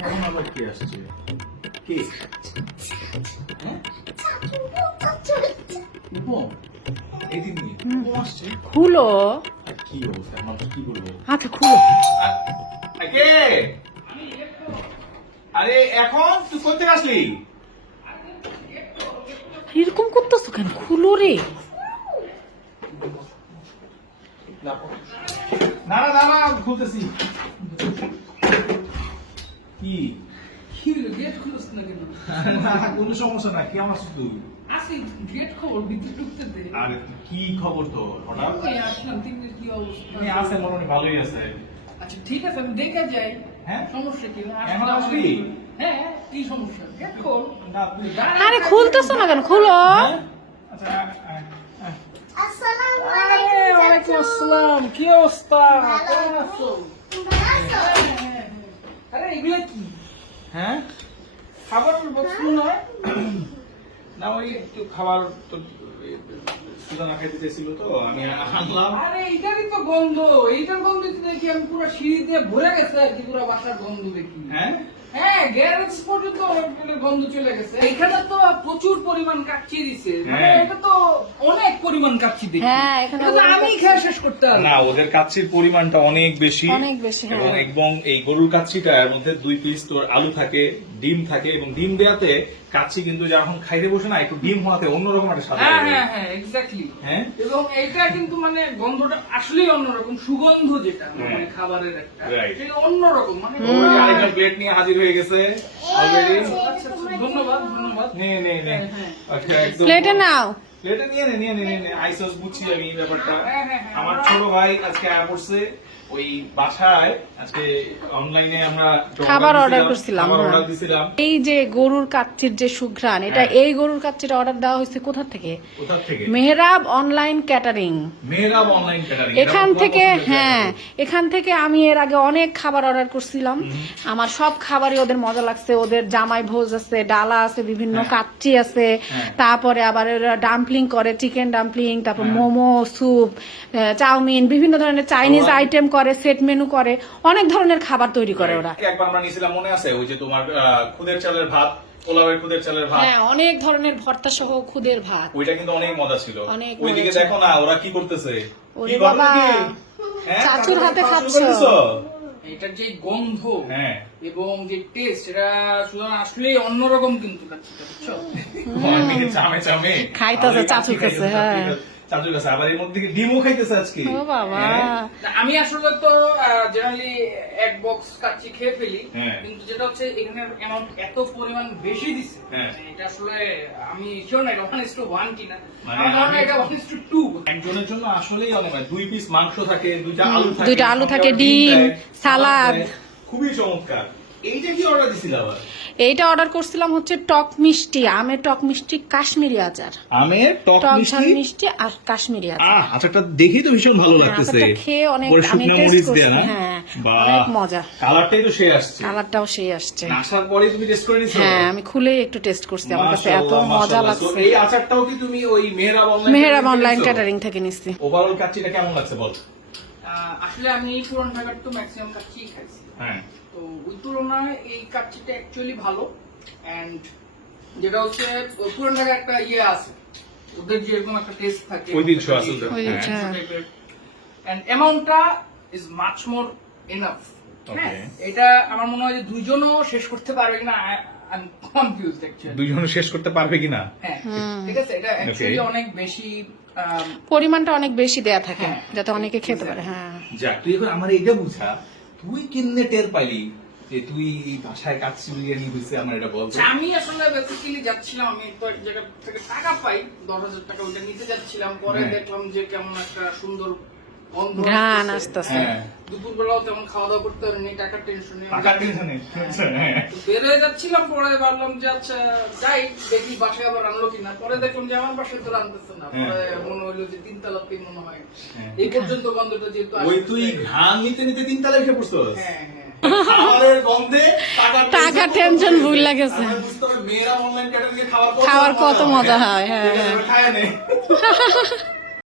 এখন আবার কে আসছে কে উপম এই দিদি উপম আসছে খুলো। আর কি অবস্থা আমার তো কি বলব আচ্ছা খুলো। আর- এখন তুই কোথা থেকে আসলি? এরকম করতেছো কেন? খুলো রে। না না না খুলতেছি। কি কি গেট খুলছ না কেন? কোনো সমস্যা না কেমন আছিস তুই আসি, গেট খবর, ভিতরে ঢুকতে দে। আর কি খবর তোর হঠাৎ এই আসলাম, দিনের কি অবস্থা? তুমি আছে মনে ভালোই আছে আচ্ছা, ঠিক আছে, আমি দেখে যাই। হ্যাঁ? সমস্যা কি? এখন আসবি? হ্যাঁ, কি সমস্যা? গেট খোল। না তুই আরে খুলতেছো না কেন খুলো হ্যাঁ? আচ্ছা আসসালাম, কি অবস্থা? কেমন আছো? আরে, এগুলা কি? হ্যাঁ box মনে হয়? না ওই একটু খাবার তো সুজানা খাইতে চেয়েছিল তো আমি আনলাম আরে, এইটারই তো গন্ধ। এইটার গন্ধ তো দেখি আমি পুরো সিঁড়ি দিয়ে ভরে গেছে আর কি পুরো বাসার গন্ধ দেখি হ্যাঁ হ্যাঁ গ্যারেজ পর্যন্ত গন্ধ চলে গেছে এখানে তো প্রচুর পরিমাণ কাচ্চি দিছে মানে হ্যাঁ। এটা তো অনেক পরিমাণ কাচ্চি দেখি। হ্যাঁ, এখানে এটা আমি খেয়ে শেষ করতে না ওদের কাচ্চির পরিমাণটা অনেক বেশি। অনেক বেশি, হ্যাঁ। এবং এবং এই গরুর কাচ্চিটা এর মধ্যে দুই পিস তোর আলু থাকে ডিম থাকে এবং ডিম দেওয়াতে কাচ্চি কিন্তু যখন খাইতে বসে না একটু ডিম হওয়াতে অন্যরকম একটা স্বাদ হ্যাঁ হ্যাঁ হ্যাঁ এক্স্যাক্টলি হ্যাঁ? এবং এটা কিন্তু মানে গন্ধটা আসলেই অন্যরকম সুগন্ধ যেটা মানে। খাবারের একটা. সেটা অন্যরকম মানে আরেকজন প্লেট নিয়ে হাজির হয়ে গেছে অলরেডি আচ্ছা, আচ্ছা, ধন্যবাদ ধন্যবাদ। নে নে নে। আচ্ছা একদম প্লেটে নাও। প্লেটে নিয়ে নে নিয়ে নে নিয়ে নে। আইসস বুঝছি আমি এই ব্যাপারটা। হ্যাঁ, হ্যাঁ, হ্যাঁ। আমার ছোট ভাই আজকে আয়া পড়ছে। ওই বাসায় আজকে অনলাইনে আমরা খাবার order করছিলাম, হ্যাঁ। অর্ডার দিছিলাম এই যে গরুর কাচ্চির যে সুঘ্রাণ এটা হ্যাঁ। এই গরুর অর্ডার দেওয়া হয়েছে কোথা থেকে কোথা থেকে মেহরাব অনলাইন ক্যাটারিং মেয়েরা অনলাইন ক্যাটারিং এখান থেকে হ্যাঁ এখান থেকে আমি এর আগে অনেক খাবার অর্ডার করছিলাম আমার সব খাবারই ওদের মজা লাগছে ওদের জামাই ভোজ আছে ডালা আছে বিভিন্ন হ্যাঁ। কাচ্চি আছে। তারপরে আবার ডাম্পলিং করে চিকেন ডাম্পলিং তারপর। মোমো স্যুপ চাউমিন বিভিন্ন ধরনের চাইনিজ আইটেম করে সেট মেনু করে অনেক ধরনের খাবার তৈরি করে ওরা। একবার আমরা নিয়েছিলাম মনে আছে ওই যে তোমার খুদের চালের ভাত পোলাওয়ের খুদের চালের ভাত? হ্যাঁ অনেক ধরনের ভর্তা সহ খুদের ভাত। ওইটা কিন্তু অনেক মজা ছিল। ওইদিকে দেখো না ওরা কি করতেছে? ওরে বাবা, হ্যাঁ, চাচুর হাতে খাচ্ছ। এটার যে গন্ধ হ্যাঁ। এবং যে টেস্ট এটা শুধু আসলেই অন্যরকম কিন্তু খাইতেছে চাচুর কাছে হ্যাঁ। চাচুর কাছে। আবার এর মধ্যে ডিমও খাইতেছে আজকে? ও বাবা। হ্যাঁ? আমি আসলে তো জেনারেলি এক বক্স কাচ্চি খেয়ে ফেলি হ্যাঁ। কিন্তু যেটা হচ্ছে এখানে অ্যামাউন্ট এত পরিমাণ বেশি দিছে। হ্যাঁ। মানে এটা আসলে আমি শিওর না ওয়ান ইস টু ওয়ান কিনা। মানে আমার ধারণা এটা ওয়ান ইস টু টু একজনের জন্য আসলেই অনেক হয়। দুই পিস মাংস থাকে দুইটা আলু থাকে দুইটা আলু থাকে, ডিম, সালাদ। খুবই চমৎকার। এইটা কি অর্ডার দিছিল আবার? এইটা অর্ডার করছিলাম হচ্ছে টক মিষ্টি আমের টক মিষ্টি কাশ্মীরি আচার। আমের টক মিষ্টি? মিষ্টি আর কাশ্মীরি আচার। আচারটা দেখেই তো ভীষণ ভালো লাগতেছে। খেয়ে অনেক আমি টেস্ট করছি। হ্যাঁ অনেক মজা। কালারটাই তো সে আসছে। কালারটাও সেই আসছে। আসার পরে তুমি টেস্ট করে নিছো? হ্যাঁ আমি খুলে একটু টেস্ট করছি। আমার কাছে এত মজা লাগছে। এই আচারটাও কি তুমি ওই Mehrab online Mehrab online catering থেকে নিচ্ছি ওভারঅল কাচ্চিটা কেমন লাগছে বল? আসলে আমি পুরান ঢাকার তো ম্যাক্সিমাম কাচ্চি খাইছি। হ্যাঁ। তো ওই তুলনায় এই কাচ্চিটা অ্যাকচুয়ালি ভালো। এন্ড যেটা হচ্ছে ওই ঢাকার একটা ইয়ে আছে। ওদের যেরকম একটা টেস্ট থাকে ঐতিহ্য আছে। এন্ড অ্যামাউন্টটা ইজ মাচ মোর এনাফ এটা আমার মনে হয় যে দুইজনও শেষ করতে পারবে কিনা দুইজন শেষ করতে পারবে কিনা? হ্যাঁ। ঠিক আছে এটা অনেক বেশি পরিমাণটা অনেক বেশি দেয়া থাকে হ্যাঁ। যাতে অনেকে খেতে পারে হ্যাঁ যাক তুই এখন আমার এইটা বুঝা তুই টের পাইলি যে তুই বাসায় কাজ বিরিয়ানি হয়েছে আমার এটা বল আমি আসলে বেসিক্যালি যাচ্ছিলাম আমি তো যেটা জায়গা থেকে টাকা পাই দশ হাজার টাকা ওইটা নিতে যাচ্ছিলাম পরে হ্যাঁ। দেখলাম যে কেমন একটা সুন্দর ঘ্রাণ আসতেছে। আসতেছে। হ্যাঁ। দুপুর বেলাও তেমন খাওয়া দাওয়া করতে পারিনি টাকার টেনশনে টাকার টেনশনে হ্যাঁ। বের হয়ে যাচ্ছিলাম পরে ভাবলাম যে আচ্ছা যাই দেখি বাসায় আবার রান্নলো কিনা। পরে দেখলাম যে আমার বাসায় তো না। হ্যাঁ। পরে মনে হইল যে মনে হয়। এই পর্যন্ত গন্ধটা যেহেতু ওই তুই নিতে এসে হ্যাঁ হ্যাঁ। টাকার টেনশন ভুল লাগেছে। আমার বুঝতে হবে মেয়েরা অনলাইন ক্যাটারিং খাবার খাওয়ার কত মজা। হয়, হ্যাঁ,